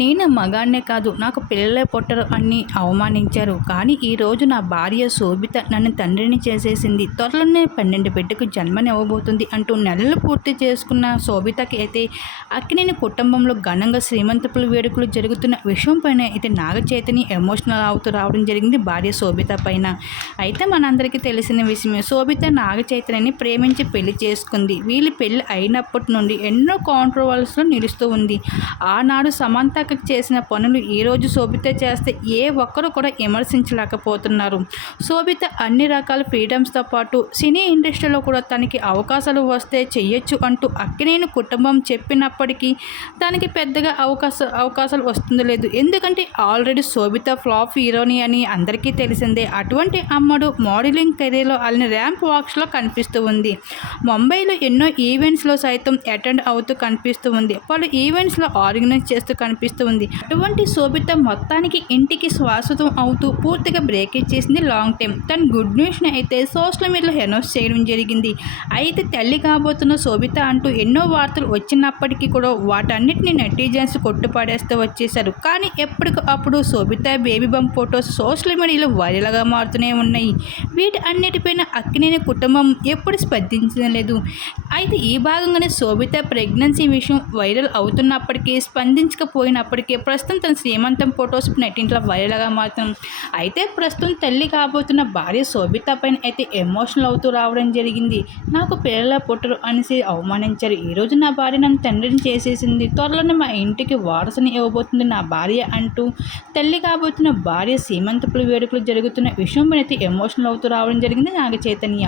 నేను మగాన్నే కాదు నాకు పిల్లలే పుట్టరు అని అవమానించారు. కానీ ఈరోజు నా భార్య శోభిత నన్ను తండ్రిని చేసేసింది. త్వరలోనే పన్నెండు బిడ్డకు జన్మనివ్వబోతుంది అంటూ నెలలు పూర్తి చేసుకున్న శోభితకి అయితే అక్కినేని కుటుంబంలో ఘనంగా శ్రీమంతపుల వేడుకలు జరుగుతున్న విషయం పైన అయితే నాగ చైతన్య ఎమోషనల్ అవుతూ రావడం జరిగింది భార్య శోభిత పైన. అయితే మనందరికీ తెలిసిన విషయమే శోభిత నాగ చైతన్యని ప్రేమించి పెళ్ళి చేసుకుంది. వీళ్ళు పెళ్ళి అయినప్పటి నుండి ఎన్నో కాంట్రవర్సీలో నిలుస్తూ ఉంది. ఆనాడు సమంత సమంతకి చేసిన పనులు ఈరోజు శోభిత చేస్తే ఏ ఒక్కరు కూడా విమర్శించలేకపోతున్నారు. శోభిత అన్ని రకాల ఫ్రీడమ్స్తో పాటు సినీ ఇండస్ట్రీలో కూడా తనకి అవకాశాలు వస్తే చెయ్యొచ్చు అంటూ అక్కినేని కుటుంబం చెప్పినప్పటికీ తనకి పెద్దగా అవకాశ అవకాశాలు వస్తుంది లేదు. ఎందుకంటే ఆల్రెడీ శోభిత ఫ్లాప్ హీరోని అని అందరికీ తెలిసిందే. అటువంటి అమ్మడు మోడలింగ్ కెరీర్లో అల్లిన ర్యాంప్ వాక్స్లో కనిపిస్తూ ఉంది. ముంబైలో ఎన్నో ఈవెంట్స్లో సైతం అటెండ్ అవుతూ కనిపిస్తూ ఉంది. పలు ఈవెంట్స్లో ఆర్గనైజ్ చేస్తూ కనిపిస్తూ వస్తుంది అటువంటి శోభిత మొత్తానికి ఇంటికి శాశ్వతం అవుతూ పూర్తిగా బ్రేక్ ఇచ్చేసింది లాంగ్ టైం తన గుడ్ న్యూస్ని అయితే సోషల్ మీడియాలో అనౌన్స్ చేయడం జరిగింది. అయితే తల్లి కాబోతున్న శోభిత అంటూ ఎన్నో వార్తలు వచ్చినప్పటికీ కూడా వాటన్నిటిని నెటిజన్స్ కొట్టుపడేస్తూ వచ్చేసారు కానీ ఎప్పటికప్పుడు అప్పుడు Sobhita baby bump photos social మీడియాలో వైరల్గా మారుతూనే ఉన్నాయి. వీటి అన్నిటిపైన అక్కినేని కుటుంబం ఎప్పుడు స్పందించడం లేదు. అయితే ఈ భాగంగానే శోభిత ప్రెగ్నెన్సీ విషయం వైరల్ అవుతున్నప్పటికీ స్పందించకపోయిన అయినప్పటికీ ప్రస్తుతం తన శ్రీమంతం ఫొటోస్ నెట్టింట్లో వైరల్గా మాత్రం అయితే ప్రస్తుతం తల్లి కాబోతున్న భార్య శోభిత పైన అయితే ఎమోషనల్ అవుతూ రావడం జరిగింది. నాకు పిల్లల పుట్టరు అనేసి అవమానించారు. ఈరోజు నా భార్య నన్ను తండ్రిని చేసేసింది. త్వరలోనే మా ఇంటికి వారసుని ఇవ్వబోతుంది నా భార్య అంటూ తల్లి కాబోతున్న భార్య సీమంతపుల వేడుకలు జరుగుతున్న విషయం అయితే ఎమోషనల్ అవుతూ రావడం జరిగింది నాగ చైతన్య